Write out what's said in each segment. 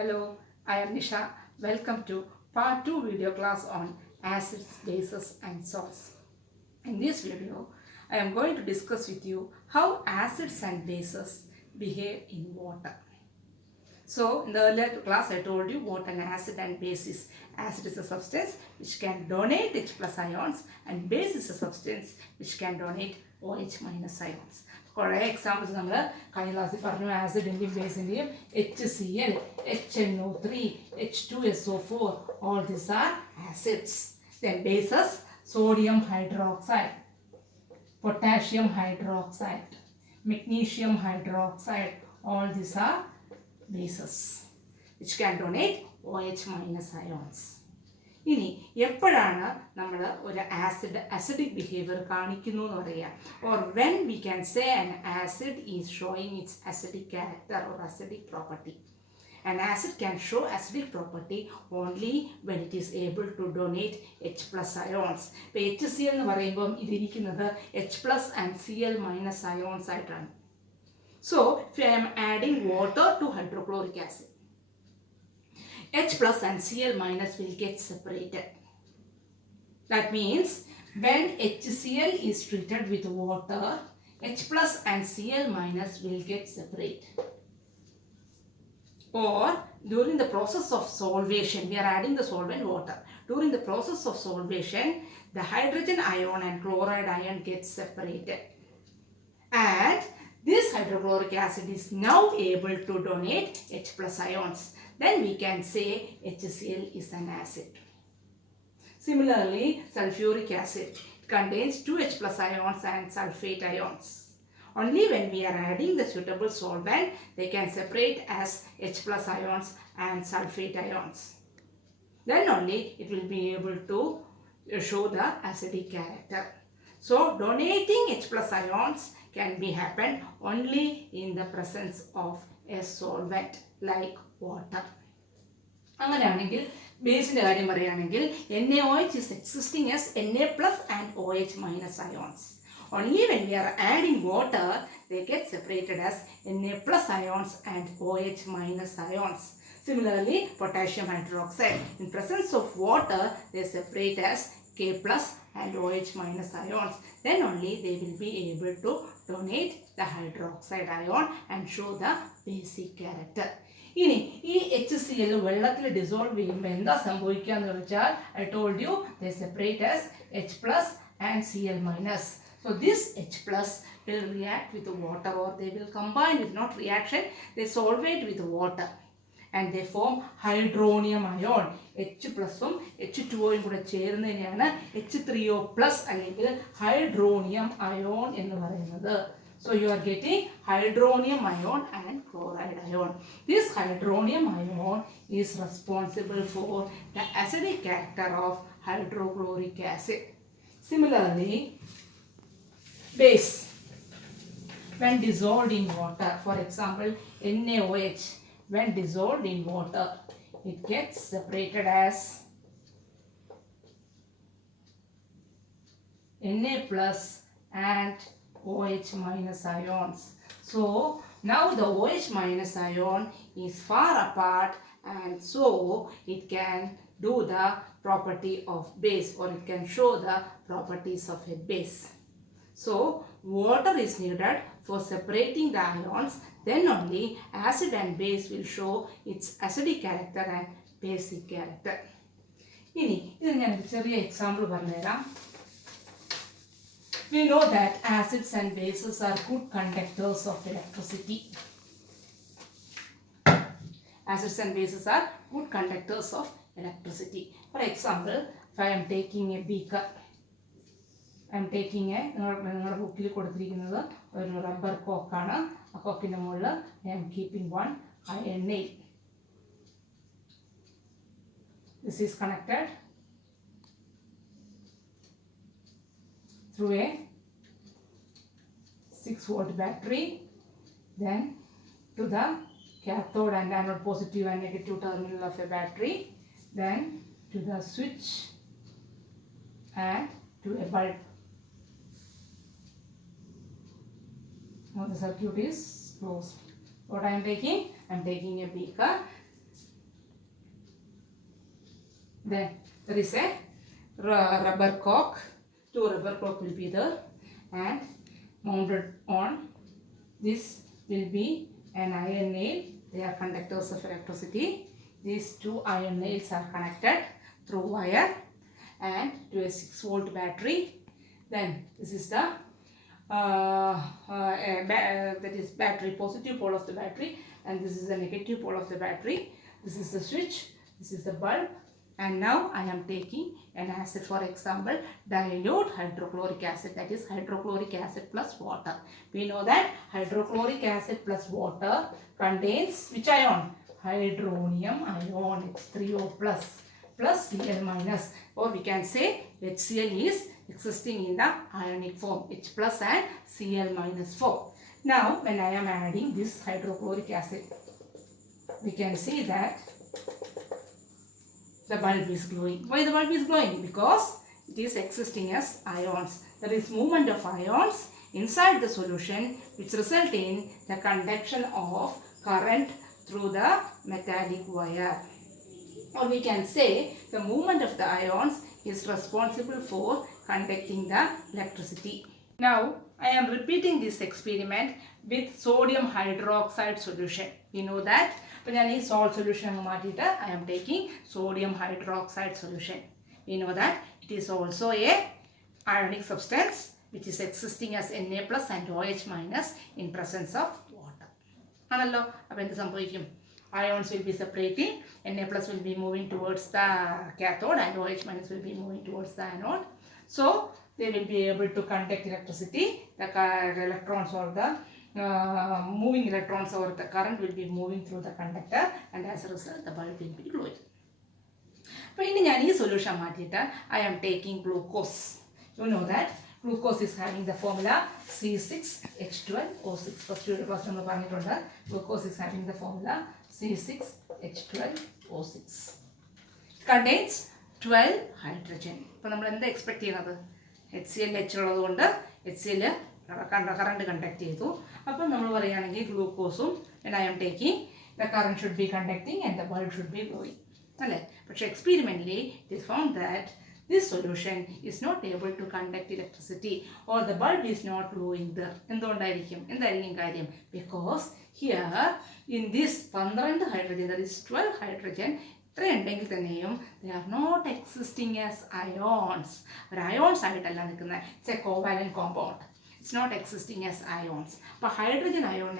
Hello, I am Nisha. Welcome to part 2 video class on acids, bases and salts. In this video, I am going to discuss with you how acids and bases behave in water. So, in the earlier class I told you what an acid and base is. Acid is a substance which can donate H plus ions and base is a substance which can donate OH minus ions. കുറേ examples നമ്മൾ കഴിഞ്ഞ ക്ലാസ്സിൽ പറഞ്ഞു ആസിഡിൻ്റെയും ബേസിൻ്റെയും HCl, HNO3, H2SO4 all these are acids. Then bases, sodium hydroxide, potassium hydroxide, magnesium hydroxide, all these are bases which can donate OH minus ions. ഇനി എപ്പോഴാണ് നമ്മൾ ഒരു acidic behavior കാണിക്കുന്നു എന്ന് പറയാം, or when we can say an acid is showing its acidic character or acidic property. An acid can show acidic property only when it is able to donate H plus ions. ഇപ്പോൾ HCl എന്ന് പറയുമ്പം ഇതിരിക്കുന്നത് H plus and Cl minus ions ആയിട്ടാണ്. So if I am adding water to hydrochloric acid, H plus and Cl minus will get separated. That means when HCl is treated with water, H plus and Cl minus will get separated. Or during the process of solvation, we are adding the solvent water. During the process of solvation, the hydrogen ion and chloride ion get separated. And this hydrochloric acid is now able to donate H plus ions. Then we can say HCl is an acid. Similarly, sulfuric acid contains 2 H plus ions and sulfate ions. Only when we are adding the suitable solvent, they can separate as H plus ions and sulfate ions. Then only it will be able to show the acidic character. So donating H plus ions can be happen only in the presence of a solvent like water. അങ്ങനെയാണെങ്കിൽ ബേസിൻ്റെ കാര്യം പറയുകയാണെങ്കിൽ NaOH is existing as Na plus and OH minus ions. Only when we are adding water, they get separated as Na plus ions and OH minus ions. Similarly, potassium hydroxide, in presence of water, they separate as K plus and OH minus ions. Then only they will be able to donate the hydroxide ion and show the basic character. ഇനി ഈ HCl വെള്ളത്തിൽ dissolve ചെയ്യുമ്പോൾ എന്താ സംഭവിക്കുക എന്ന് വെച്ചാൽ I told you they separate as H plus and Cl minus. So this H plus will react with the water, or they will combine with, not reaction, they solvate with water and they form hydronium ion. H പ്ലസും H2O കൂടെ ചേരുന്നതിനെയാണ് H3O plus അല്ലെങ്കിൽ hydronium ion എന്ന് പറയുന്നത്. So you are getting hydronium ion and chloride ion. This hydronium ion is responsible for the acidic character of hydrochloric acid. Similarly, base, when dissolved in water, for example NaOH, when dissolved in water, it gets separated as Na plus and OH minus ions. So now the OH minus ion is far apart, and so it can do the property of base, or it can show the properties of a base. So water is needed for separating the ions. Then only acid and base will show its acidic character and basic character. ഇനി ഇത് ഞാൻ ഒരു ചെറിയ example പറഞ്ഞുതരാം. We know that acids and bases are good conductors of electricity. Acids and bases are good conductors of electricity. For example, if I am taking a beaker, I am taking a, നിങ്ങളുടെ ബുക്കിൽ കൊടുത്തിരിക്കുന്നത് ഒരു rubber കോക്കാണ്. ആ കോക്കിൻ്റെ മുകളിൽ I am keeping one iron nail. This is connected through a 6-volt battery, then to the cathode and anode positive and negative terminal of a battery, then to the switch and to a bulb. Now the circuit is closed. What I am taking? I am taking a beaker. Then there is a rubber cork. 2 rubber cork will be there, and mounted on this will be an iron nail. They are conductors of electricity. These 2 iron nails are connected through wire and to a 6-volt battery. Then this is the that is battery, positive pole of the battery, and this is the negative pole of the battery. This is the switch, this is the bulb, and now I am taking an acid, for example dilute hydrochloric acid, that is hydrochloric acid plus water. We know that hydrochloric acid plus water contains which ion? Hydronium ion, H3O plus Cl minus, or we can say HCl is existing in the ionic form, H plus and Cl minus form. Now when I am adding this hydrochloric acid, we can see that the bulb is glowing. Why the bulb is glowing? Because it is existing as ions. There is movement of ions inside the solution which result in the conduction of current through the metallic wire. Or we can say the movement of the ions is responsible for conducting the electricity. Now I am repeating this experiment with sodium hydroxide solution. We know that when I need salt solution, I am taking sodium hydroxide solution. We know that it is also a ionic substance which is existing as Na plus and OH minus in presence of water. Anallo, ions will be separating, Na plus will be moving towards the cathode and OH minus will be moving towards the anode. So they will be able to conduct electricity. The electrons or the moving electrons or the current will be moving through the conductor, and as a result the bulb will be glowing. But in this solution I am taking glucose. You know that glucose is having the formula C6H12O6. First class glucose is having the formula C6H12O6. It contains 12 hydrogen. So we expect HCl HCl current conduct chedu. Appo nammal parayanengil glucose and I am taking, the current should be conducting and the bulb should be glowing. But experimentally it is found that this solution is not able to conduct electricity, or the bulb is not glowing there. Because here in this 12 hydrogen, there is 12 hydrogen, they are not existing as ions. But ions it's a covalent compound. It's not existing as ions. But hydrogen ion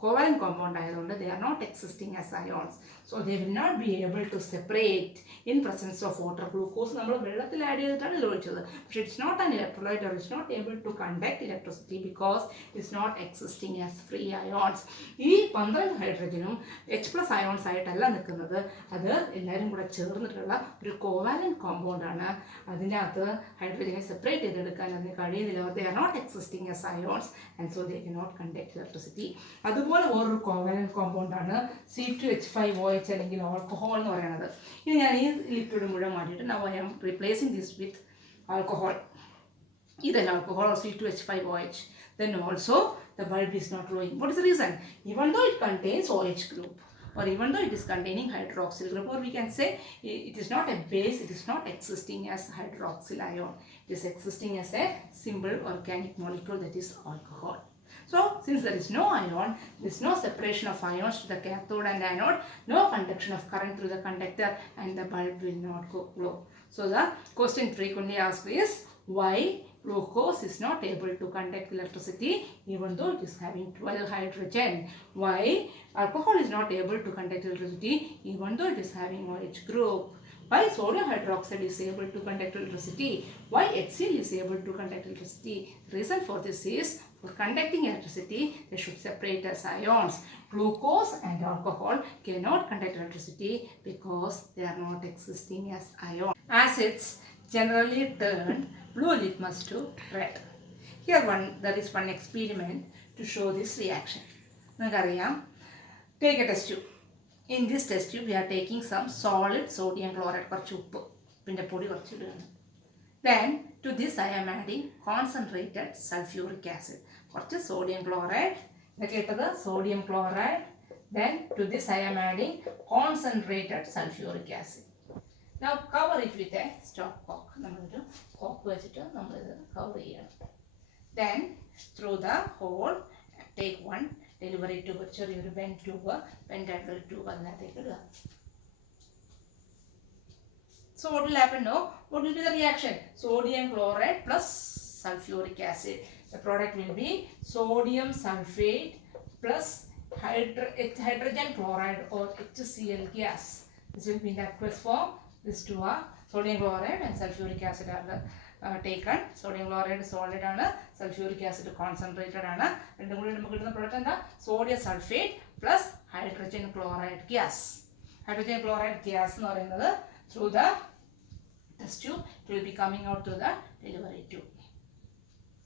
covalent compound, they are not existing as ions. So they will not be able to separate in presence of water. Glucose but it's not an electrolyte, or it's not able to conduct electricity because it's not existing as free ions. This 12 hydrogen H plus ions that is a covalent compound. Hydrogen is separated, they are not existing as ions, and so they cannot conduct electricity. That's why one covalent compound C2H5OH അല്ലെങ്കിൽ alcohol എന്ന് പറയുന്നത്. ഇനി ഞാൻ ഈ liquid മുഴുവൻ മാറ്റിയിട്ട് now I am replacing this with alcohol. Either alcohol or C2H5OH. Then also the bulb is not glowing. What is the reason? Even though it contains OH group, or even though it is containing hydroxyl group, or we can say it is not a base, it is not existing as hydroxyl ion. It is existing as a simple organic molecule, that is alcohol. So since there is no ion, there is no separation of ions to the cathode and anode, no conduction of current through the conductor, and the bulb will not glow. So the question frequently asked is, why glucose is not able to conduct electricity even though it is having 12 hydrogen? Why alcohol is not able to conduct electricity even though it is having OH group? Why sodium hydroxide is able to conduct electricity? Why HCl is able to conduct electricity? The reason for this is, for conducting electricity, they should separate as ions. Glucose and alcohol cannot conduct electricity because they are not existing as ions. Acids generally turn blue litmus to red. Here there is one experiment to show this reaction. Take a test tube. In this test tube, we are taking some solid sodium chloride. Then to this I am adding concentrated sulfuric acid. Sodium chloride, sodium chloride, Then to this I am adding concentrated sulfuric acid. Now cover it with a stopcock. നമ്മളൊരു coke വെച്ചിട്ട് നമ്മളിത് cover ചെയ്യണം. Then through the hole take one delivery tube, ചെറിയൊരു bent tube, bendable tube അതിനകത്തേക്ക് ഇടുക. So what will happen now? What will be the reaction? Sodium chloride plus sulfuric acid. The product will be sodium sulfate plus hydrogen chloride or HCl gas. This will be in the aqueous form. These two are sodium chloride and sulfuric acid are taken. Sodium chloride solid and sulfuric acid concentrated and രണ്ടും കൂടി നമുക്ക് കിട്ടുന്ന product എന്താ? Sodium sulfate plus hydrogen chloride gas. Hydrogen chloride gas എന്ന് പറയുന്നത് through the test tube it will be coming out through the delivery tube.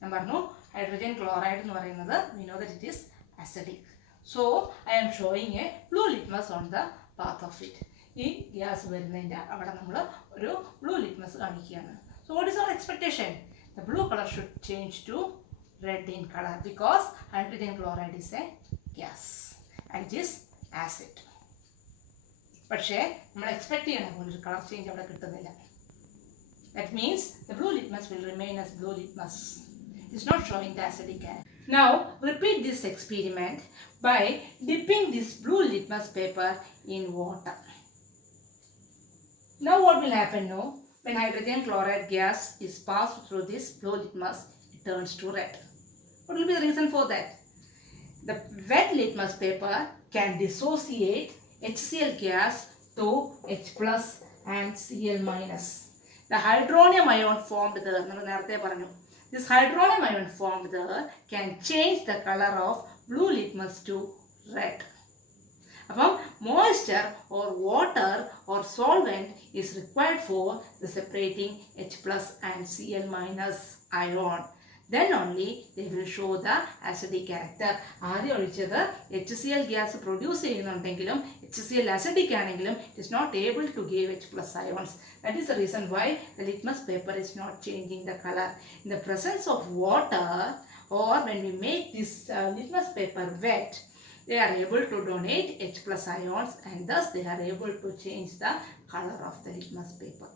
ഞാൻ പറഞ്ഞു hydrogen chloride എന്ന് പറയുന്നത് we know that it is acidic. So I am showing a blue litmus on the path of it. ഈ gas വരുന്നതിൻ്റെ അവിടെ നമ്മൾ ഒരു blue litmus കാണിക്കുകയാണ്. So what is our expectation? The blue color should change to red in color because hydrogen chloride is a gas and it is acid. പക്ഷേ നമ്മൾ expect ചെയ്യണ പോലെ ഒരു കളർ ചേഞ്ച് അവിടെ കിട്ടുന്നില്ല. That means the blue litmus will remain as blue litmus. It is not showing the acidic character. Now repeat this experiment by dipping this blue litmus paper in water. Now what will happen now? When hydrogen chloride gas is passed through this blue litmus, it turns to red. What will be the reason for that? The wet litmus paper can dissociate HCl gas to H plus and Cl minus. The hydronium ion formed there, this hydronium ion formed there can change the color of blue litmus to red. അപ്പം moisture or water or solvent is required for the separating H plus and Cl minus ion. Then only they will show the acidic character. ആദ്യം ഒഴിച്ചത് HCl gas produce ചെയ്യുന്നുണ്ടെങ്കിലും HCl acidic ആണെങ്കിലും it is not able to give H plus ions. That is the reason why the litmus paper is not changing the color. In the presence of water or when we make this litmus paper wet, they are able to donate H plus ions and thus they are able to change the color of the litmus paper.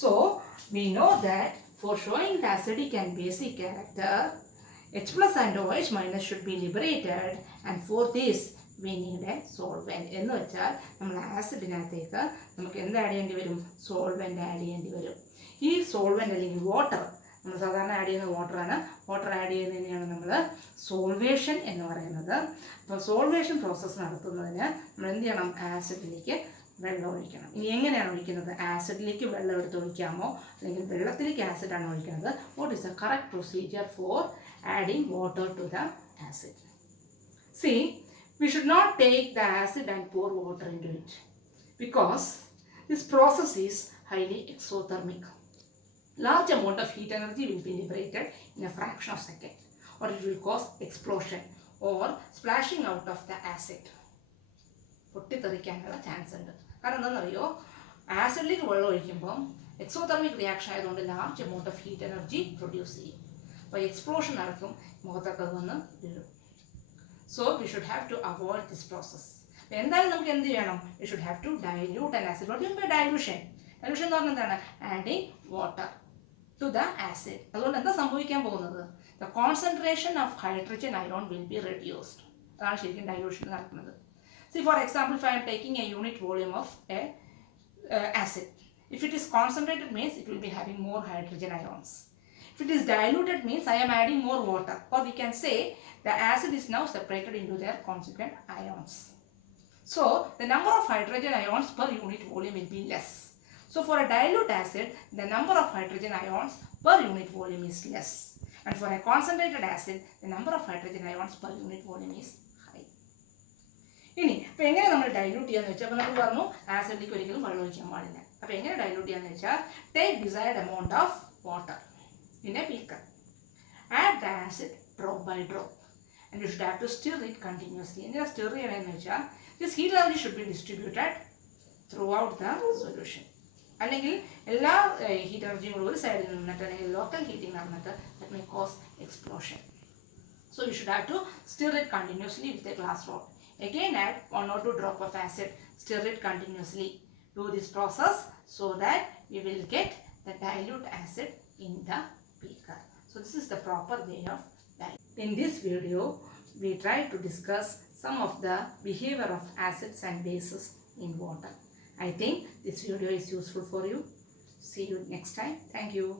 So we know that for showing the acidic and basic character, H plus and OH minus should be liberated and for this we need a solvent. എന്ന് വെച്ചാൽ നമ്മൾ ആസിഡിനകത്തേക്ക് നമുക്ക് എന്ത് add ചെയ്യേണ്ടി വരും? Solvent add ചെയ്യേണ്ടി വരും. ഈ സോൾവെൻ്റ് അല്ലെങ്കിൽ വാട്ടർ നമ്മൾ സാധാരണ ആഡ് ചെയ്യുന്ന വാട്ടറാണ്. വാട്ടർ ആഡ് ചെയ്യുന്നതിനെയാണ് നമ്മൾ സോൾവേഷൻ എന്ന് പറയുന്നത്. അപ്പോൾ സോൾവേഷൻ പ്രോസസ്സ് നടത്തുന്നതിന് നമ്മൾ എന്ത് ചെയ്യണം? ആസിഡിലേക്ക് വെള്ളം ഒഴിക്കണം. ഇനി എങ്ങനെയാണ് ഒഴിക്കുന്നത്? ആസിഡിലേക്ക് വെള്ളം എടുത്ത് ഒഴിക്കാമോ അല്ലെങ്കിൽ വെള്ളത്തിലേക്ക് ആസിഡാണ് ഒഴിക്കുന്നത്? What is the correct procedure for adding water to the acid? See, we should not take the acid and pour water into it because this process is highly exothermic. Large amount of heat energy will be liberated in a fraction of a second or it will cause explosion or splashing out of the acid. പൊട്ടിത്തെറിക്കാനുള്ള chance ഉണ്ട്. കാരണം എന്താണെന്നറിയോ? ആസിഡിലേക്ക് വെള്ളം ഒഴിക്കുമ്പം exothermic reaction ആയതുകൊണ്ട് large amount of heat energy produce ചെയ്യും. അപ്പോൾ എക്സ്പ്ലോഷൻ നടക്കും, മുഖത്തൊക്കെ വന്ന് വീഴും. So we should have to avoid this process. എന്തായാലും നമുക്ക് എന്ത് ചെയ്യണം? We should have to dilute an acid. What do you mean by dilution? Dilution എന്ന് പറഞ്ഞാൽ എന്താണ്? Adding water to the acid. അതുകൊണ്ട് എന്താ സംഭവിക്കാൻ പോകുന്നത്? The concentration of hydrogen ion will be reduced. അതാണ് ശരിക്കും ഡൈലൂഷൻ നടക്കുന്നത്. See, for example, if I am taking a unit volume of a acid, if it is concentrated means it will be having more hydrogen ions. If it is diluted means I am adding more water, or we can say the acid is now separated into their constituent ions. So the number of hydrogen ions per unit volume will be less. So for a dilute acid, the number of hydrogen ions per unit volume is less. And for a concentrated acid, the number of hydrogen ions per unit volume is high. ഇനി അപ്പോൾ എങ്ങനെ നമ്മൾ dilute ചെയ്യാന്ന് വെച്ചാൽ അപ്പോൾ നമ്മൾ പറഞ്ഞു ആസിഡിലേക്ക് ഒരിക്കലും വെള്ളം ഒഴിക്കാൻ പാടില്ല. അപ്പോൾ എങ്ങനെ ഡൈലൂട്ട് ചെയ്യാന്ന് വെച്ചാൽ take desired amount of water in a beaker. Add the acid drop by drop and you should have to stir it continuously. എന്തിനാ stir ചെയ്യണമെന്ന് വെച്ചാൽ this heat energy should be distributed throughout the solution. അല്ലെങ്കിൽ എല്ലാ heat എനർജിയും കൂടി ഒരു സൈഡിൽ നിന്നിട്ട് അല്ലെങ്കിൽ ലോക്കൽ ഹീറ്റിംഗ് നടന്നിട്ട് that may cause explosion. So you should have to stir it continuously with a glass rod. Again add 1 or 2 drop of acid. Stir it continuously. Do this process so that we will get the dilute acid in the beaker. So this is the proper way of dilute. In this video, we try to discuss some of the behavior of acids and bases in water. I think this video is useful for you. See you next time. Thank you.